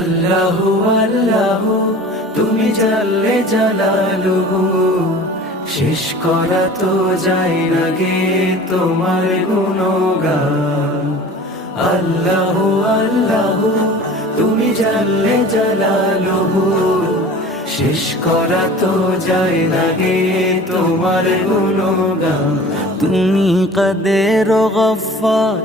আল্লাহু আল্লাহু তুমি জাল্লে জালালুহু, শেষ করা তো যায় না গে তোমার গুণগান। আল্লাহু আল্লাহু তুমি জাল্লে জালালুহু, শেষ করা তো যায় না গে তোমার গুণগান। তুমি কাদের ও গফফার,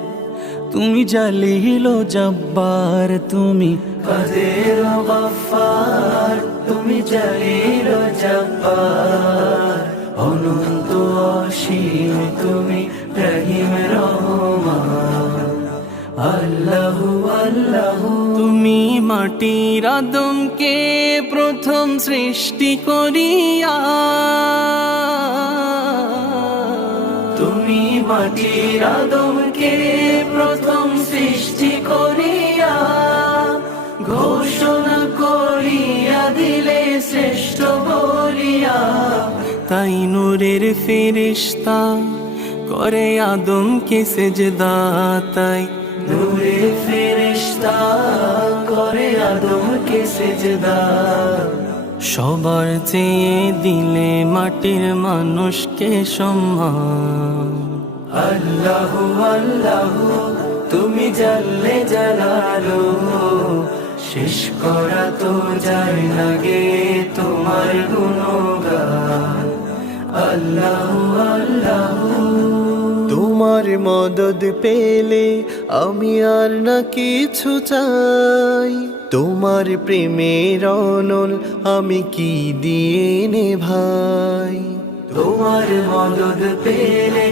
তুমি জালিল ও জব্বার, তুমি কাদের ও গফফার, তুমি জালিল ও জব্বার। অনন্ত অসীম তুমি রহিম রহমান। আল্লাহু আল্লাহু তুমি মাটির আদমকে প্রথম সৃষ্টি করিয়া, তুমি মাটির আদমকে প্রথম সৃষ্টি করিয়া, ঘোষণা করিয়া দিলে শ্রেষ্ঠ বলিয়া। তাই নূরের ফেরেশতা করে আদমকে সেজদা, তাই নূরের ফেরেশতা করে আদমকে সেজদা। সবার চেয়ে দিলে মাটির মানুষকে সম্মান। আল্লাহু আল্লাহু তুমি জাল্লে জালালুহু, শেষ করা তো যায় না গে তোমার গুণগান। আল্লাহু আল্লাহু তোমার মদদ পেলে আমি আর না কিছু চাই, তোমার প্রেমের অনল আমি কি দিয়ে নে ভাই। তোমার মদদ পেলে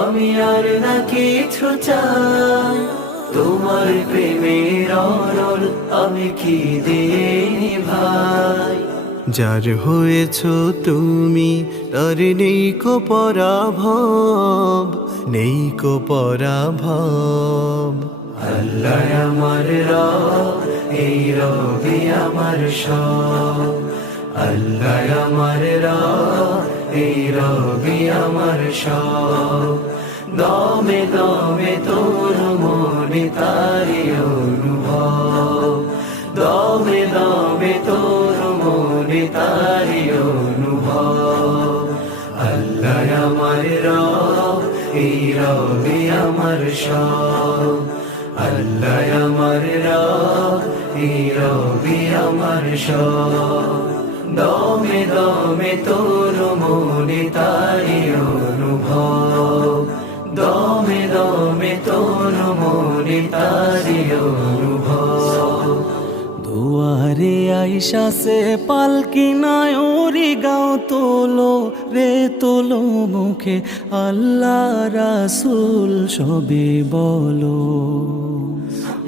আমি আর না কিছু চাই, তোমার প্রেমের অনল আমি কি দিয়ে ভাই। যার হয়েছ তুমি তার নেই কো পরাভব, নেই কো পরাভব। আল্লাহ আমার রব, এই রবি আমার সব। আল্লাহ আমার রব, এই রবি আমার সব। দমে দমে তোর মনে তারি অনুভব, দমে দমে তোর মনে তারি অনুভব। আল্লাহ আমার রব, এই রবি আমার সব। আল্লাহ আমার রব, এই রবি আমার সব। দমে দমে তোর মনে তারি অনুভব, দমে দমে তোর মনে তারি অনুভব। দুয়ারে আইসা সে পালকি নাই ওরি গাও তোলো রে তোলো, মুখে আল্লাহ রাসূল সবে বলো।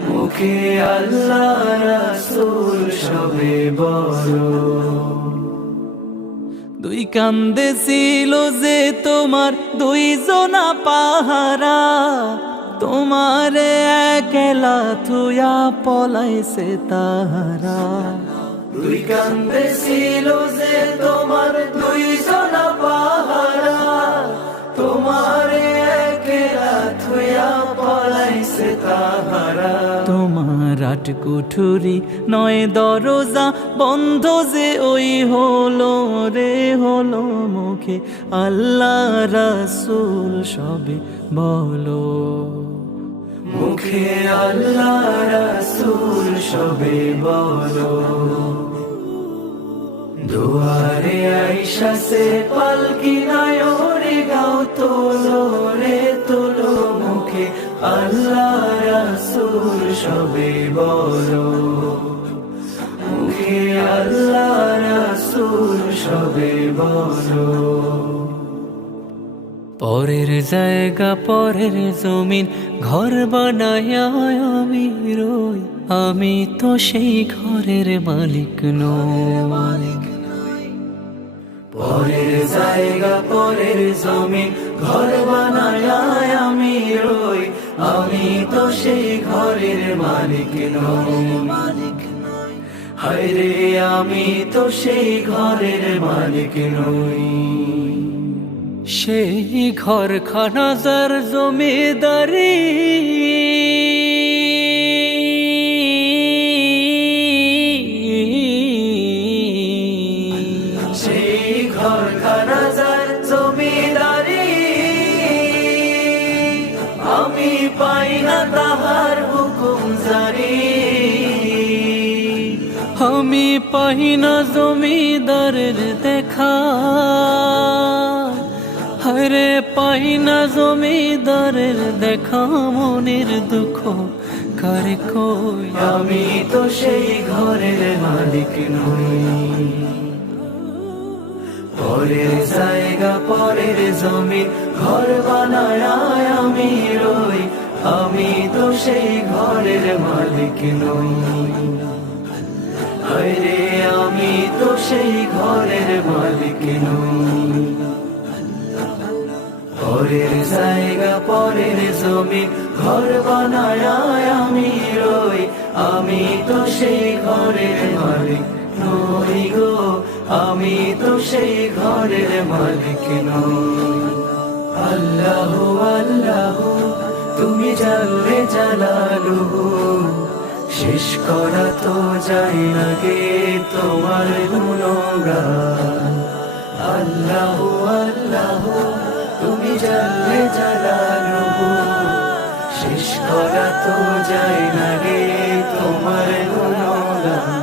মুখে আল্লাহ রাসূল সবে বলো। দুই কান্দে ছিল যে তোমার দুইজনা পাহারা, তোমারে একলা থুয়া পলাইছে তাহারা। দুই কান্দে ছিল যে তোমার দুইজনা পাহারা, তোমারে একলা থুয়া পলাইছে তাহারা। তোমার আট কুঠুরি নয় দরজা বন্ধ যে ওই হলো রে হলো, মুখে আল্লাহ রাসূল সবে বলো। মুখে আল্লাহ রাসূল সবে বলো। দুয়ারে আইসা সে পালকি নাই ওরে গাও তোলো রে তোলো, মুখে আল্লাহ রাসূল সবে বলো। মুখে আল্লাহ রাসূল সবে বলো। পরের জায়গা পরের জমিন ঘর বানায় আমি রই, আমি তো সেই ঘরের মালিক নই। পরের জায়গা পরের জমিন ঘর বানায় আমি রই, আমি তো সেই ঘরের মালিক নই। হায়রে আমি তো সেই ঘরের মালিক নই। সেই ঘর খানা যার জমিদারি, তাহার হুকুম জারি। আমি পাই না জমিদারের দেখা, হরে পাই না জমিদারের দেখা, মনের দুঃখ কারে কই। আমি তো সেই ঘরের মালিক নই, পরের জায়গা পরের জমি ঘর বানায় আমি রই। আমি তো সেই ঘরের মালিক নই, আরে আমি তো সেই ঘরের মালিক নই। পরের জায়গা পরের জমি ঘর বানায় আমি রই। আমি তো সেই ঘরের মালিক নই গো, আমি তো সেই ঘরের মালিক নই। আল্লাহ আল্লাহ তুমি জানলে জালালুহু, শেষ করা তো যায় না গে তোমার গুণগান। আল্লাহ আল্লাহ তুমি জানলে জালালুহু, শেষ করা তো যায় না গে তোমার গুণগান।